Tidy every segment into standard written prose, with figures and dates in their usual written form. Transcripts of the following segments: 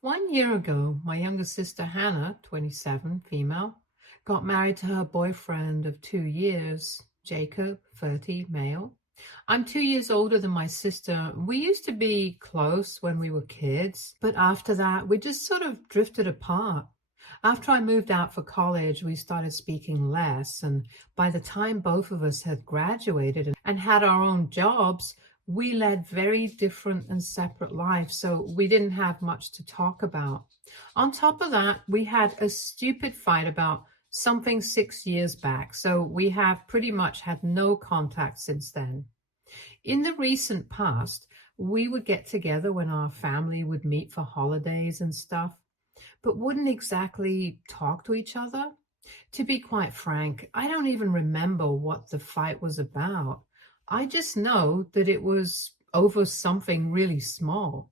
1 year ago, my younger sister Hannah, 27, female, got married to her boyfriend of 2 years, Jacob, 30, male. I'm 2 years older than my sister. We used to be close when we were kids, but after that, we just sort of drifted apart. After I moved out for college, we started speaking less, and by the time both of us had graduated and had our own jobs, we led very different and separate lives, so we didn't have much to talk about. On top of that, we had a stupid fight about something 6 years back, so we have pretty much had no contact since then. In the recent past, we would get together when our family would meet for holidays and stuff, but wouldn't exactly talk to each other. To be quite frank, I don't even remember what the fight was about. I just know that it was over something really small.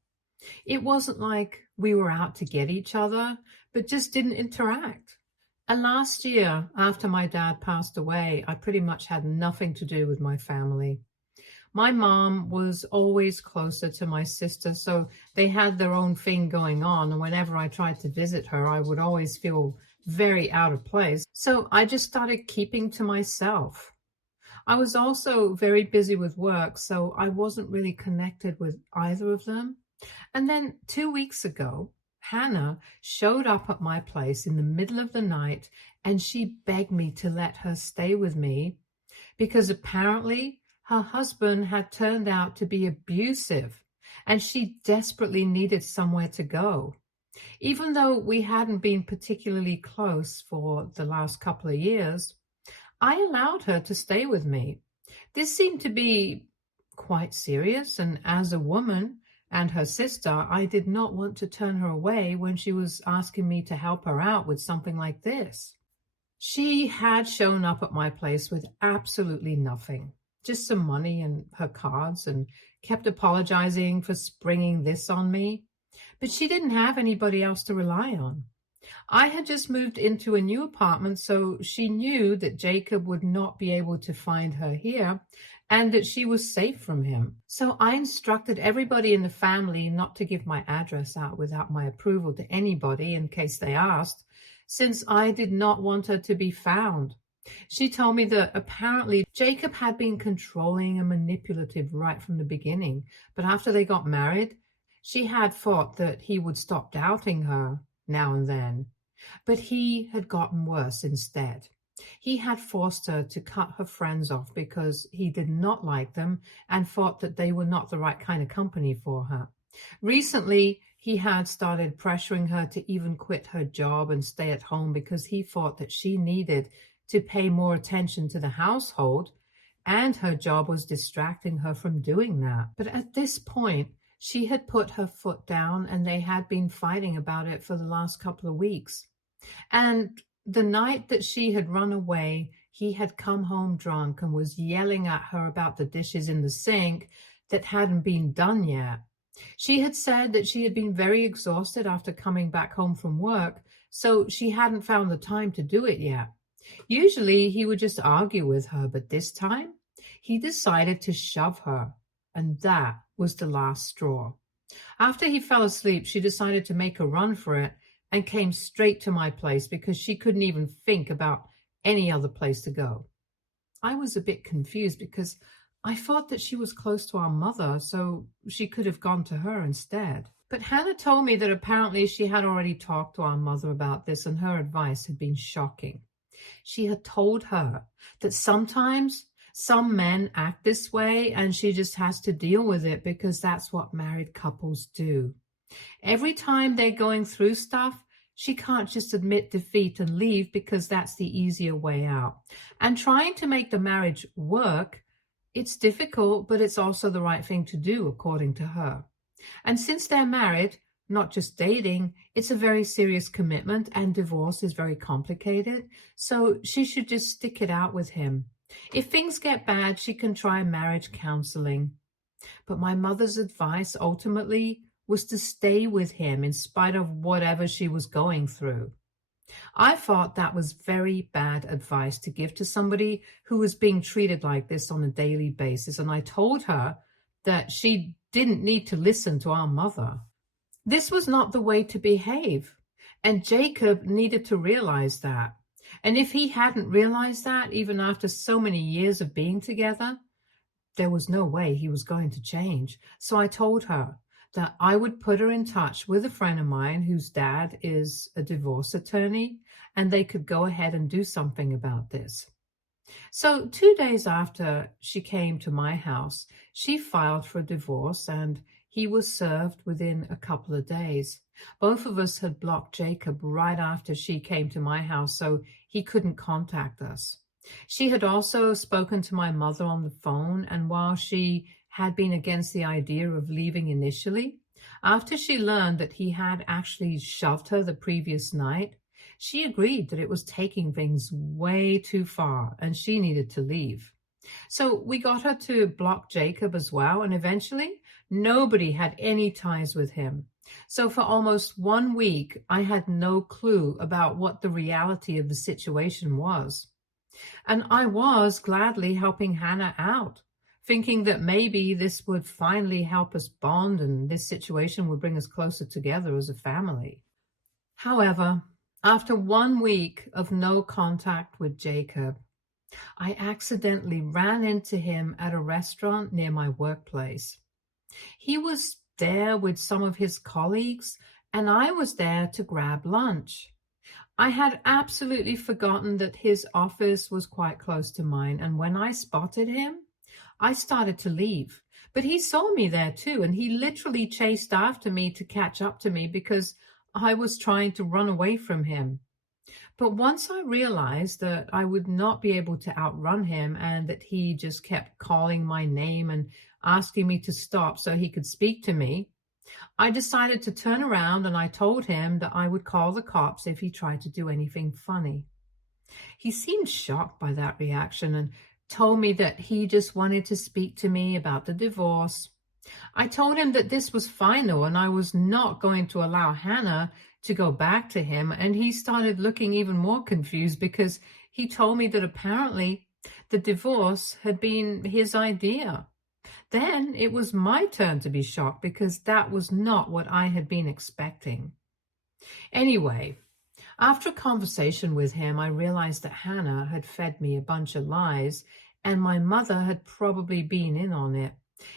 It wasn't like we were out to get each other, but just didn't interact. And last year, after my dad passed away, I pretty much had nothing to do with my family. My mom was always closer to my sister, so they had their own thing going on. And whenever I tried to visit her, I would always feel very out of place. So I just started keeping to myself. I was also very busy with work, so I wasn't really connected with either of them. And then 2 weeks ago, Hannah showed up at my place in the middle of the night and she begged me to let her stay with me because apparently her husband had turned out to be abusive and she desperately needed somewhere to go. Even though we hadn't been particularly close for the last couple of years, I allowed her to stay with me. This seemed to be quite serious, and as a woman and her sister, I did not want to turn her away when she was asking me to help her out with something like this. She had shown up at my place with absolutely nothing, just some money and her cards, and kept apologizing for springing this on me. But she didn't have anybody else to rely on. I had just moved into a new apartment, so she knew that Jacob would not be able to find her here and that she was safe from him. So I instructed everybody in the family not to give my address out without my approval to anybody in case they asked, since I did not want her to be found. She told me that apparently Jacob had been controlling and manipulative right from the beginning, but after they got married, she had thought that he would stop doubting her now and then. But he had gotten worse instead. He had forced her to cut her friends off because he did not like them and thought that they were not the right kind of company for her. Recently, he had started pressuring her to even quit her job and stay at home because he thought that she needed to pay more attention to the household, and her job was distracting her from doing that. But at this point, she had put her foot down and they had been fighting about it for the last couple of weeks. And the night that she had run away, he had come home drunk and was yelling at her about the dishes in the sink that hadn't been done yet. She had said that she had been very exhausted after coming back home from work, so she hadn't found the time to do it yet. Usually he would just argue with her, but this time he decided to shove her, and that was the last straw. After he fell asleep, she decided to make a run for it and came straight to my place because she couldn't even think about any other place to go. I was a bit confused because I thought that she was close to our mother, so she could have gone to her instead. But Hannah told me that apparently she had already talked to our mother about this and her advice had been shocking. She had told her that sometimes some men act this way and she just has to deal with it because that's what married couples do. Every time they're going through stuff, she can't just admit defeat and leave because that's the easier way out. And trying to make the marriage work, it's difficult, but it's also the right thing to do, according to her. And since they're married, not just dating, it's a very serious commitment and divorce is very complicated. So she should just stick it out with him. If things get bad, she can try marriage counseling. But my mother's advice ultimately was to stay with him in spite of whatever she was going through. I thought that was very bad advice to give to somebody who was being treated like this on a daily basis. And I told her that she didn't need to listen to our mother. This was not the way to behave, and Jacob needed to realize that. And if he hadn't realized that, even after so many years of being together, there was no way he was going to change. So I told her that I would put her in touch with a friend of mine whose dad is a divorce attorney, and they could go ahead and do something about this. So 2 days after she came to my house, she filed for divorce and he was served within a couple of days. Both of us had blocked Jacob right after she came to my house, so he couldn't contact us. She had also spoken to my mother on the phone, and while she had been against the idea of leaving initially, after she learned that he had actually shoved her the previous night, she agreed that it was taking things way too far and she needed to leave. So we got her to block Jacob as well, and eventually nobody had any ties with him. So for almost 1 week, I had no clue about what the reality of the situation was. And I was gladly helping Hannah out, thinking that maybe this would finally help us bond and this situation would bring us closer together as a family. However, after 1 week of no contact with Jacob, I accidentally ran into him at a restaurant near my workplace. He was there with some of his colleagues, and I was there to grab lunch. I had absolutely forgotten that his office was quite close to mine, and when I spotted him, I started to leave. But he saw me there too, and he literally chased after me to catch up to me because I was trying to run away from him. But once I realized that I would not be able to outrun him and that he just kept calling my name and asking me to stop so he could speak to me, I decided to turn around and I told him that I would call the cops if he tried to do anything funny. He seemed shocked by that reaction and told me that he just wanted to speak to me about the divorce. I told him that this was final and I was not going to allow Hannah to go back to him, and he started looking even more confused because he told me that apparently the divorce had been his idea. Then it was my turn to be shocked because that was not what I had been expecting. Anyway, after a conversation with him, I realized that Hannah had fed me a bunch of lies and my mother had probably been in on it.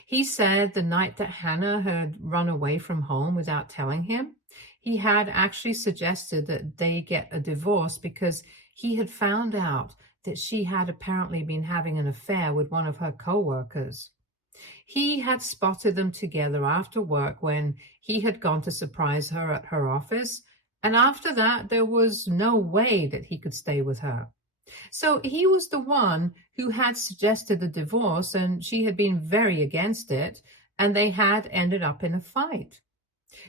He said the night that Hannah had run away from home without telling him, he had actually suggested that they get a divorce because he had found out that she had apparently been having an affair with one of her co-workers. He had spotted them together after work when he had gone to surprise her at her office, and after that there was no way that he could stay with her. So he was the one who had suggested the divorce, and she had been very against it, and they had ended up in a fight.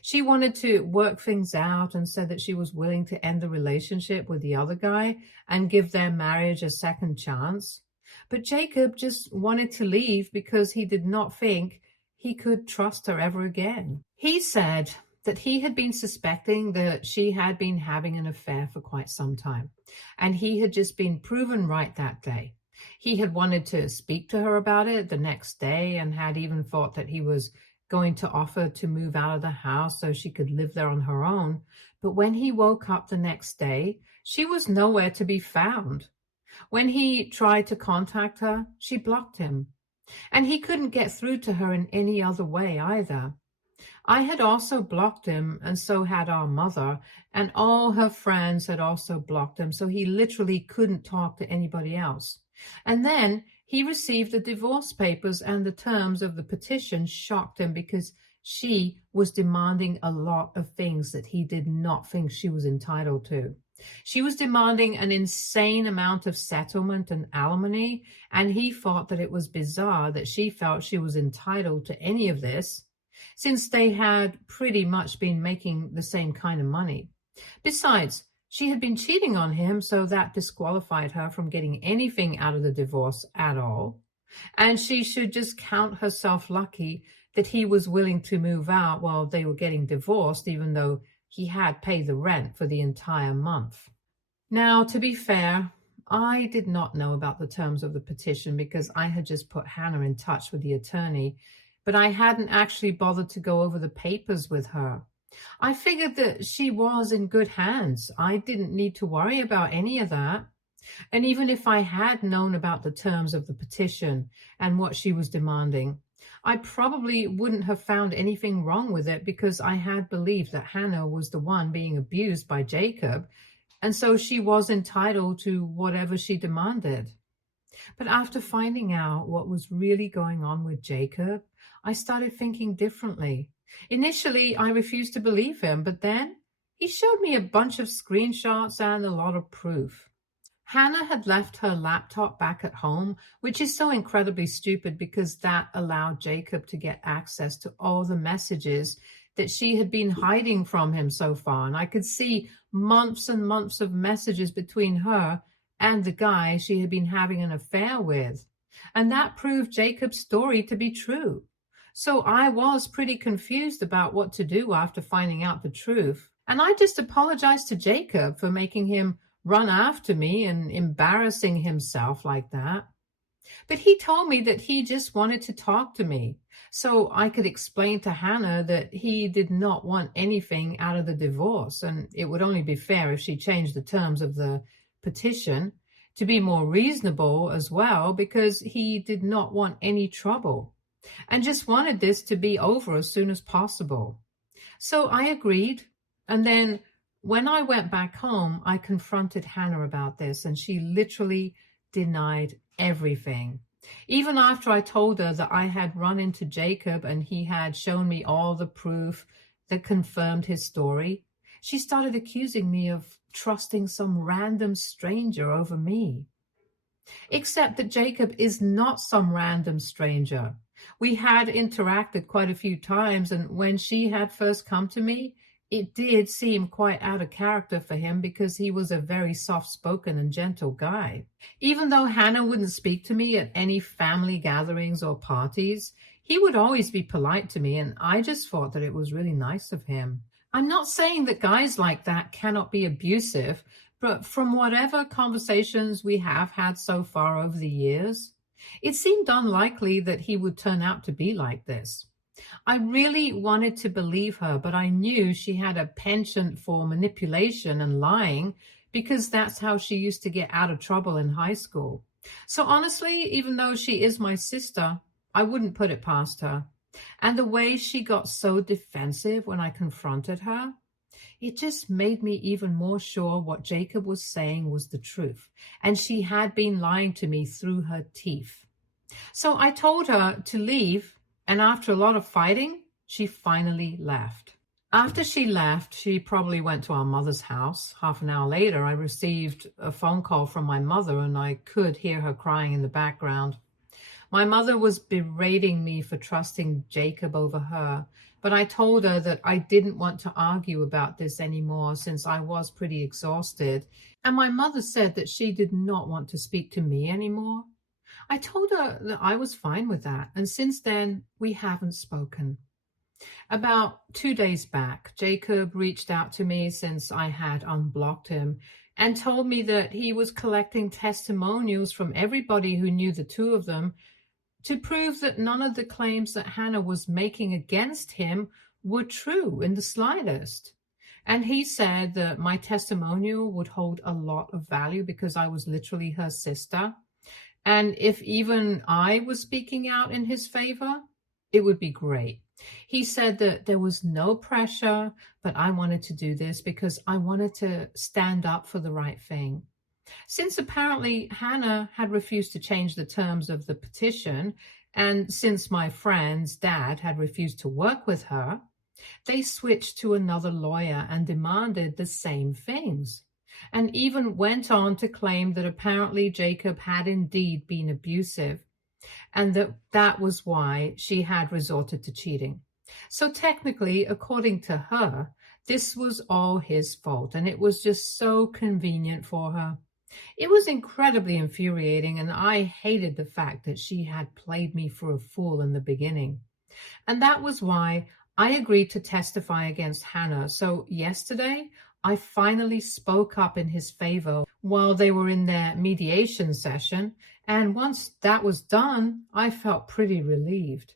She wanted to work things out and said that she was willing to end the relationship with the other guy and give their marriage a second chance. But Jacob just wanted to leave because he did not think he could trust her ever again. He said that he had been suspecting that she had been having an affair for quite some time, and he had just been proven right that day. He had wanted to speak to her about it the next day and had even thought that he was going to offer to move out of the house so she could live there on her own. But when he woke up the next day, she was nowhere to be found. When he tried to contact her, she blocked him. And he couldn't get through to her in any other way either. I had also blocked him, and so had our mother, and all her friends had also blocked him, so he literally couldn't talk to anybody else. And then he received the divorce papers, and the terms of the petition shocked him because she was demanding a lot of things that he did not think she was entitled to. She was demanding an insane amount of settlement and alimony, and he thought that it was bizarre that she felt she was entitled to any of this, since they had pretty much been making the same kind of money. Besides, she had been cheating on him, so that disqualified her from getting anything out of the divorce at all. And she should just count herself lucky that he was willing to move out while they were getting divorced, even though he had paid the rent for the entire month. Now, to be fair, I did not know about the terms of the petition because I had just put Hannah in touch with the attorney, but I hadn't actually bothered to go over the papers with her. I figured that she was in good hands. I didn't need to worry about any of that. And even if I had known about the terms of the petition and what she was demanding, I probably wouldn't have found anything wrong with it because I had believed that Hannah was the one being abused by Jacob, and so she was entitled to whatever she demanded. But after finding out what was really going on with Jacob, I started thinking differently. Initially, I refused to believe him, but then he showed me a bunch of screenshots and a lot of proof. Hannah had left her laptop back at home, which is so incredibly stupid because that allowed Jacob to get access to all the messages that she had been hiding from him so far. And I could see months and months of messages between her and the guy she had been having an affair with. And that proved Jacob's story to be true. So I was pretty confused about what to do after finding out the truth. And I just apologized to Jacob for making him run after me and embarrassing himself like that. But he told me that he just wanted to talk to me so I could explain to Hannah that he did not want anything out of the divorce, and it would only be fair if she changed the terms of the petition to be more reasonable as well, because he did not want any trouble and just wanted this to be over as soon as possible. So I agreed, and then when I went back home, I confronted Hannah about this, and she literally denied everything. Even after I told her that I had run into Jacob and he had shown me all the proof that confirmed his story, she started accusing me of trusting some random stranger over me. Except that Jacob is not some random stranger. We had interacted quite a few times, and when she had first come to me, it did seem quite out of character for him because he was a very soft-spoken and gentle guy. Even though Hannah wouldn't speak to me at any family gatherings or parties, he would always be polite to me, and I just thought that it was really nice of him. I'm not saying that guys like that cannot be abusive, but from whatever conversations we have had so far over the years, it seemed unlikely that he would turn out to be like this. I really wanted to believe her, but I knew she had a penchant for manipulation and lying because that's how she used to get out of trouble in high school. So honestly, even though she is my sister, I wouldn't put it past her. And the way she got so defensive when I confronted her, it just made me even more sure what Jacob was saying was the truth, and she had been lying to me through her teeth. So I told her to leave, and after a lot of fighting, she finally left. After she left, she probably went to our mother's house. Half an hour later, I received a phone call from my mother, and I could hear her crying in the background. My mother was berating me for trusting Jacob over her, but I told her that I didn't want to argue about this anymore since I was pretty exhausted, and my mother said that she did not want to speak to me anymore. I told her that I was fine with that, and since then, we haven't spoken. About 2 days back, Jacob reached out to me since I had unblocked him and told me that he was collecting testimonials from everybody who knew the two of them to prove that none of the claims that Hannah was making against him were true in the slightest. And he said that my testimonial would hold a lot of value because I was literally her sister. And if even I was speaking out in his favor, it would be great. He said that there was no pressure, but I wanted to do this because I wanted to stand up for the right thing. Since apparently Hannah had refused to change the terms of the petition, and since my friend's dad had refused to work with her, they switched to another lawyer and demanded the same things, and even went on to claim that apparently Jacob had indeed been abusive, and that was why she had resorted to cheating. So technically, according to her, this was all his fault, and it was just so convenient for her. It was incredibly infuriating, and I hated the fact that she had played me for a fool in the beginning. And that was why I agreed to testify against Hannah. So yesterday, I finally spoke up in his favor while they were in their mediation session. And once that was done, I felt pretty relieved.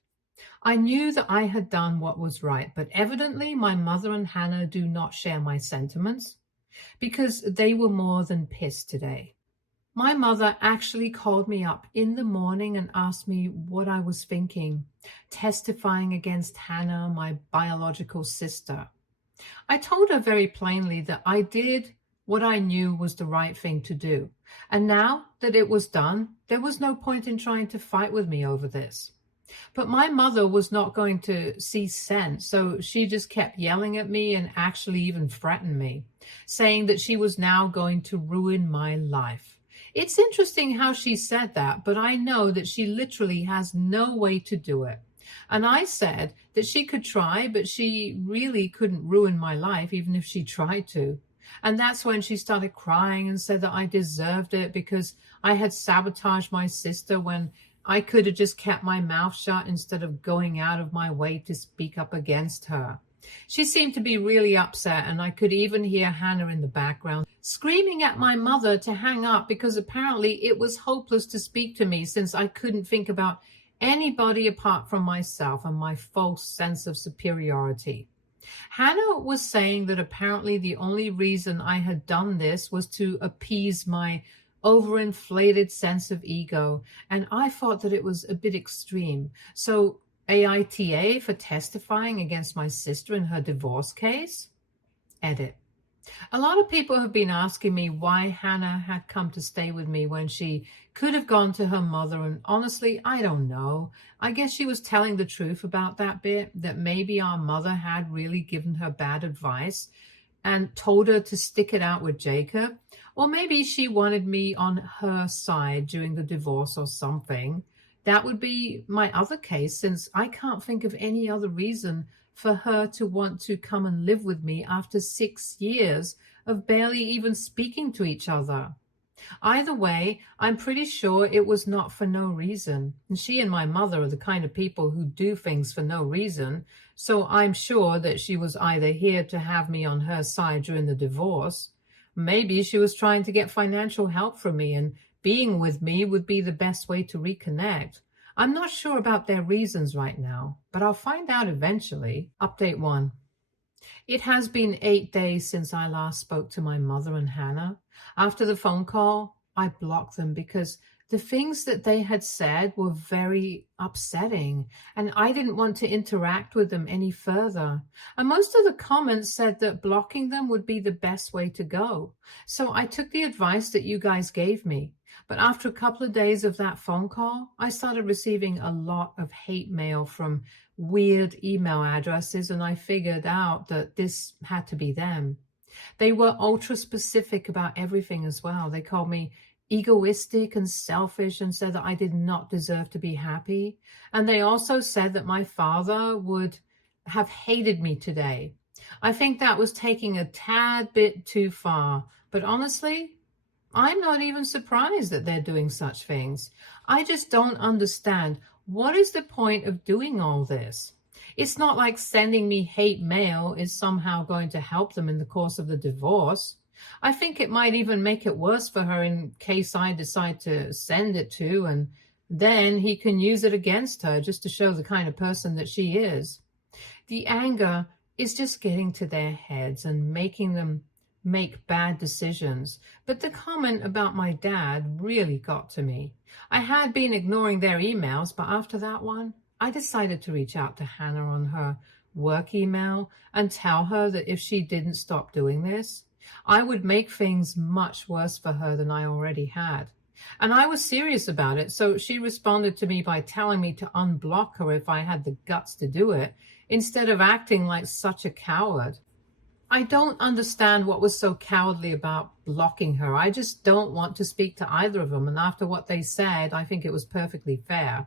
I knew that I had done what was right, but evidently my mother and Hannah do not share my sentiments because they were more than pissed today. My mother actually called me up in the morning and asked me what I was thinking, testifying against Hannah, my biological sister. I told her very plainly that I did what I knew was the right thing to do. And now that it was done, there was no point in trying to fight with me over this. But my mother was not going to see sense, so she just kept yelling at me and actually even threatened me, saying that she was now going to ruin my life. It's interesting how she said that, but I know that she literally has no way to do it. And I said that she could try, but she really couldn't ruin my life, even if she tried to. And that's when she started crying and said that I deserved it because I had sabotaged my sister when I could have just kept my mouth shut instead of going out of my way to speak up against her. She seemed to be really upset, and I could even hear Hannah in the background screaming at my mother to hang up because apparently it was hopeless to speak to me since I couldn't think about anybody apart from myself and my false sense of superiority. Hannah was saying that apparently the only reason I had done this was to appease my overinflated sense of ego, and I thought that it was a bit extreme. So, AITA for testifying against my sister in her divorce case? Edit. A lot of people have been asking me why Hannah had come to stay with me when she could have gone to her mother, and honestly, I don't know. I guess she was telling the truth about that bit, that maybe our mother had really given her bad advice and told her to stick it out with Jacob. Or maybe she wanted me on her side during the divorce or something. That would be my other case, since I can't think of any other reason for her to want to come and live with me after 6 years of barely even speaking to each other. Either way, I'm pretty sure it was not for no reason. And she and my mother are the kind of people who do things for no reason, so I'm sure that she was either here to have me on her side during the divorce. Maybe she was trying to get financial help from me, and being with me would be the best way to reconnect. I'm not sure about their reasons right now, but I'll find out eventually. Update 1. It has been 8 days since I last spoke to my mother and Hannah. After the phone call, I blocked them because the things that they had said were very upsetting, and I didn't want to interact with them any further. And most of the comments said that blocking them would be the best way to go. So I took the advice that you guys gave me. But after a couple of days of that phone call, I started receiving a lot of hate mail from weird email addresses, and I figured out that this had to be them. They were ultra specific about everything as well. They called me egoistic and selfish and said that I did not deserve to be happy. And they also said that my father would have hated me today. I think that was taking a tad bit too far, but honestly, I'm not even surprised that they're doing such things. I just don't understand. What is the point of doing all this? It's not like sending me hate mail is somehow going to help them in the course of the divorce. I think it might even make it worse for her in case I decide to send it to, and then he can use it against her just to show the kind of person that she is. The anger is just getting to their heads and making them make bad decisions. But the comment about my dad really got to me. I had been ignoring their emails, but after that one, I decided to reach out to Hannah on her work email and tell her that if she didn't stop doing this, I would make things much worse for her than I already had. And I was serious about it, so she responded to me by telling me to unblock her if I had the guts to do it, instead of acting like such a coward. I don't understand what was so cowardly about blocking her. I just don't want to speak to either of them, and after what they said, I think it was perfectly fair.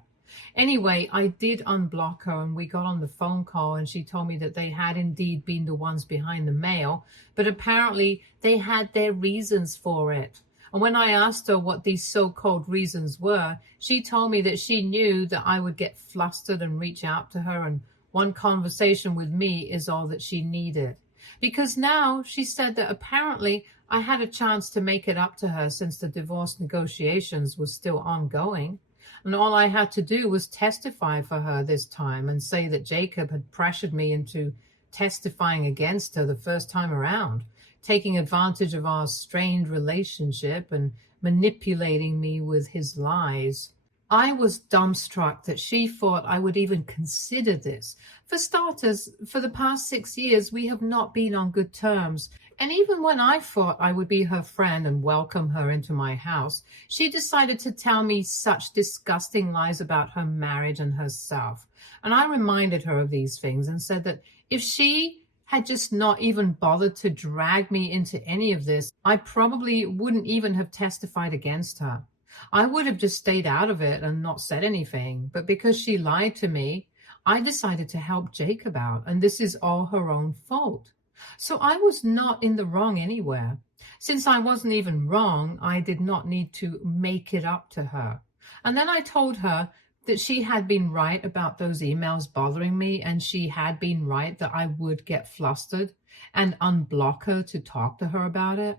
Anyway, I did unblock her, and we got on the phone call, and she told me that they had indeed been the ones behind the mail, but apparently they had their reasons for it. And when I asked her what these so-called reasons were, she told me that she knew that I would get flustered and reach out to her, and one conversation with me is all that she needed. Because now she said that apparently I had a chance to make it up to her since the divorce negotiations were still ongoing. And all I had to do was testify for her this time and say that Jacob had pressured me into testifying against her the first time around, taking advantage of our strained relationship and manipulating me with his lies. I was dumbstruck that she thought I would even consider this. For starters, for the past 6 years, we have not been on good terms. And even when I thought I would be her friend and welcome her into my house, she decided to tell me such disgusting lies about her marriage and herself. And I reminded her of these things and said that if she had just not even bothered to drag me into any of this, I probably wouldn't even have testified against her. I would have just stayed out of it and not said anything. But because she lied to me, I decided to help Jacob out, and this is all her own fault. So I was not in the wrong anywhere. Since I wasn't even wrong, I did not need to make it up to her. And then I told her that she had been right about those emails bothering me, and she had been right that I would get flustered and unblock her to talk to her about it.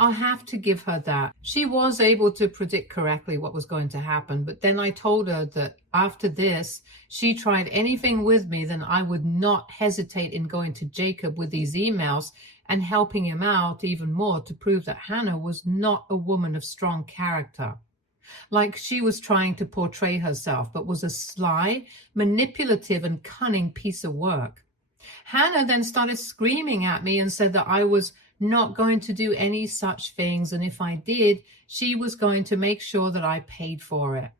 I'll have to give her that. She was able to predict correctly what was going to happen, but then I told her that after this, she tried anything with me, then I would not hesitate in going to Jacob with these emails and helping him out even more to prove that Hannah was not a woman of strong character, like she was trying to portray herself, but was a sly, manipulative, and cunning piece of work. Hannah then started screaming at me and said that I was not going to do any such things, and if I did, she was going to make sure that I paid for it.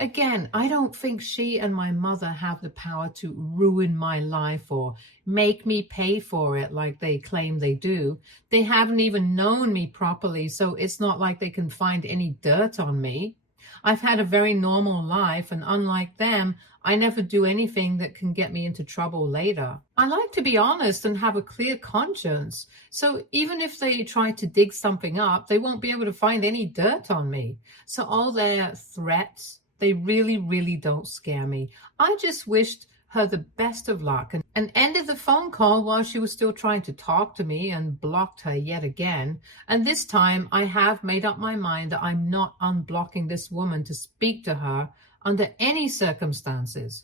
Again, I don't think she and my mother have the power to ruin my life or make me pay for it like they claim they do. They haven't even known me properly, so it's not like they can find any dirt on me. I've had a very normal life, and unlike them, I never do anything that can get me into trouble later. I like to be honest and have a clear conscience, so even if they try to dig something up, they won't be able to find any dirt on me. So all their threats, they really, really don't scare me. I just wished her the best of luck and ended the phone call while she was still trying to talk to me and blocked her yet again. And this time I have made up my mind that I'm not unblocking this woman to speak to her under any circumstances.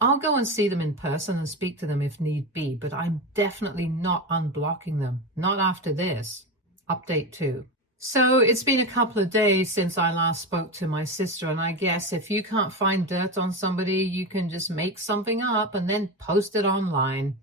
I'll go and see them in person and speak to them if need be, but I'm definitely not unblocking them. Not after this. Update 2. So it's been a couple of days since I last spoke to my sister, and I guess if you can't find dirt on somebody, you can just make something up and then post it online.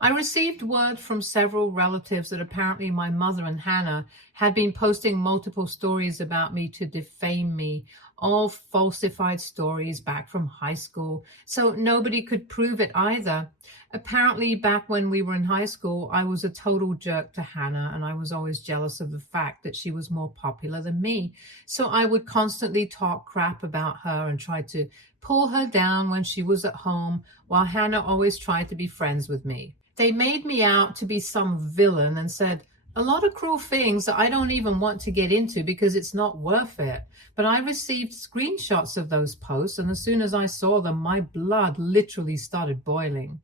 I received word from several relatives that apparently my mother and Hannah had been posting multiple stories about me to defame me, all falsified stories back from high school, so nobody could prove it either. Apparently, back when we were in high school, I was a total jerk to Hannah, and I was always jealous of the fact that she was more popular than me. So I would constantly talk crap about her and try to pull her down when she was at home, while Hannah always tried to be friends with me. They made me out to be some villain and said a lot of cruel things that I don't even want to get into because it's not worth it. But I received screenshots of those posts, and as soon as I saw them, my blood literally started boiling.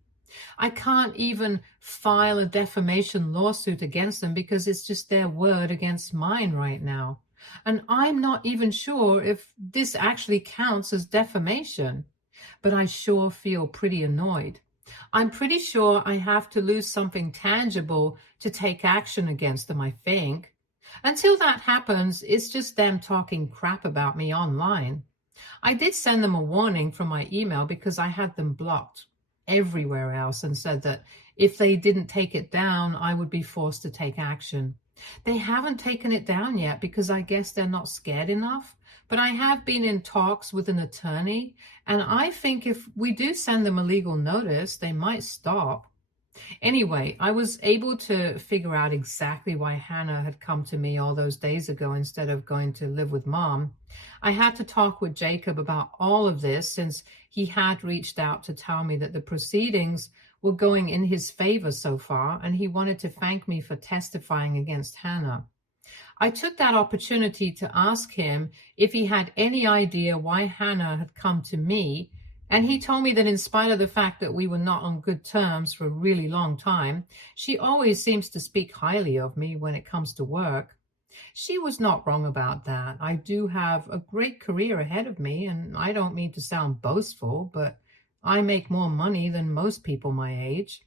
I can't even file a defamation lawsuit against them because it's just their word against mine right now. And I'm not even sure if this actually counts as defamation, but I sure feel pretty annoyed. I'm pretty sure I have to lose something tangible to take action against them, I think. Until that happens, it's just them talking crap about me online. I did send them a warning from my email because I had them blocked everywhere else and said that if they didn't take it down, I would be forced to take action. They haven't taken it down yet because I guess they're not scared enough. But I have been in talks with an attorney, and I think if we do send them a legal notice, they might stop. Anyway, I was able to figure out exactly why Hannah had come to me all those days ago instead of going to live with Mom. I had to talk with Jacob about all of this since he had reached out to tell me that the proceedings were going in his favor so far, and he wanted to thank me for testifying against Hannah. I took that opportunity to ask him if he had any idea why Hannah had come to me, and he told me that in spite of the fact that we were not on good terms for a really long time, she always seems to speak highly of me when it comes to work. She was not wrong about that. I do have a great career ahead of me, and I don't mean to sound boastful, but I make more money than most people my age.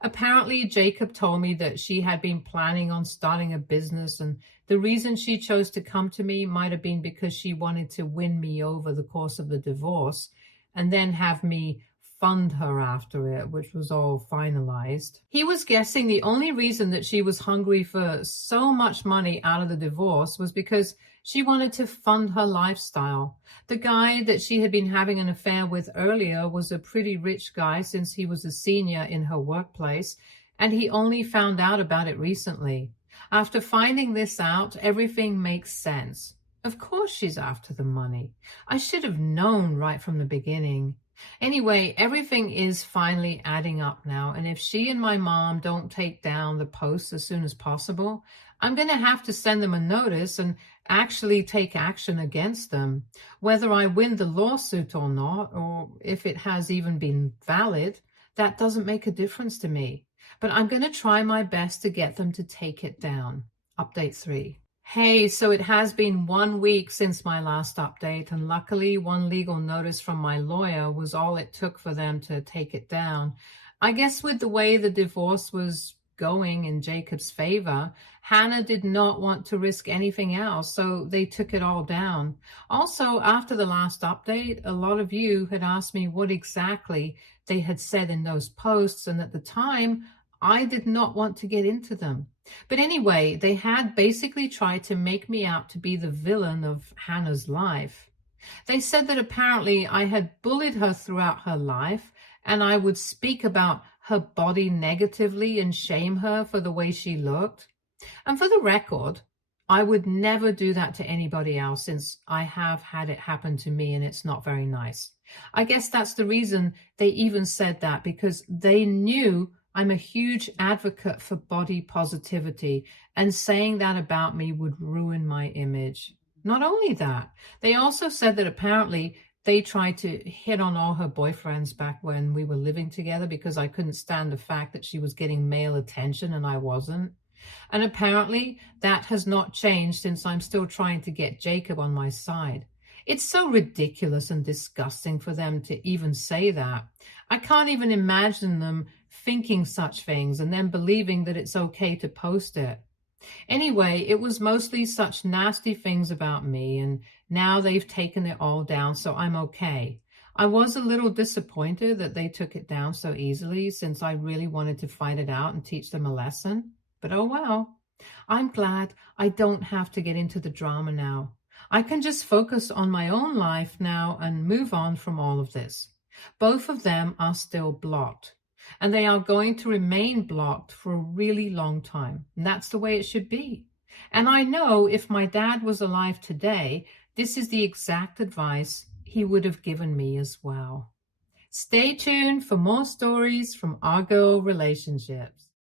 Apparently, Jacob told me that she had been planning on starting a business, and the reason she chose to come to me might have been because she wanted to win me over the course of the divorce and then have me fund her after it, which was all finalized. He was guessing the only reason that she was hungry for so much money out of the divorce was because she wanted to fund her lifestyle. The guy that she had been having an affair with earlier was a pretty rich guy since he was a senior in her workplace, and he only found out about it recently. After finding this out, everything makes sense. Of course she's after the money. I should have known right from the beginning. Anyway, everything is finally adding up now, and if she and my mom don't take down the posts as soon as possible, I'm going to have to send them a notice and actually take action against them. Whether I win the lawsuit or not, or if it has even been valid, that doesn't make a difference to me. But I'm going to try my best to get them to take it down. Update 3. Hey, so it has been 1 week since my last update, and luckily one legal notice from my lawyer was all it took for them to take it down. I guess with the way the divorce was going in Jacob's favor, Hannah did not want to risk anything else, so they took it all down. Also, after the last update, a lot of you had asked me what exactly they had said in those posts, and at the time, I did not want to get into them. But anyway, they had basically tried to make me out to be the villain of Hannah's life. They said that apparently I had bullied her throughout her life, and I would speak about her body negatively and shame her for the way she looked. And for the record, I would never do that to anybody else since I have had it happen to me and it's not very nice. I guess that's the reason they even said that, because they knew I'm a huge advocate for body positivity, and saying that about me would ruin my image. Not only that, they also said that apparently they tried to hit on all her boyfriends back when we were living together because I couldn't stand the fact that she was getting male attention and I wasn't. And apparently that has not changed since I'm still trying to get Jacob on my side. It's so ridiculous and disgusting for them to even say that. I can't even imagine them thinking such things and then believing that it's okay to post it. Anyway, it was mostly such nasty things about me, and now they've taken it all down, so I'm okay. I was a little disappointed that they took it down so easily since I really wanted to find it out and teach them a lesson. But oh well. I'm glad I don't have to get into the drama now. I can just focus on my own life now and move on from all of this. Both of them are still blocked, and they are going to remain blocked for a really long time. And that's the way it should be. And I know if my dad was alive today, this is the exact advice he would have given me as well. Stay tuned for more stories from our girl relationships.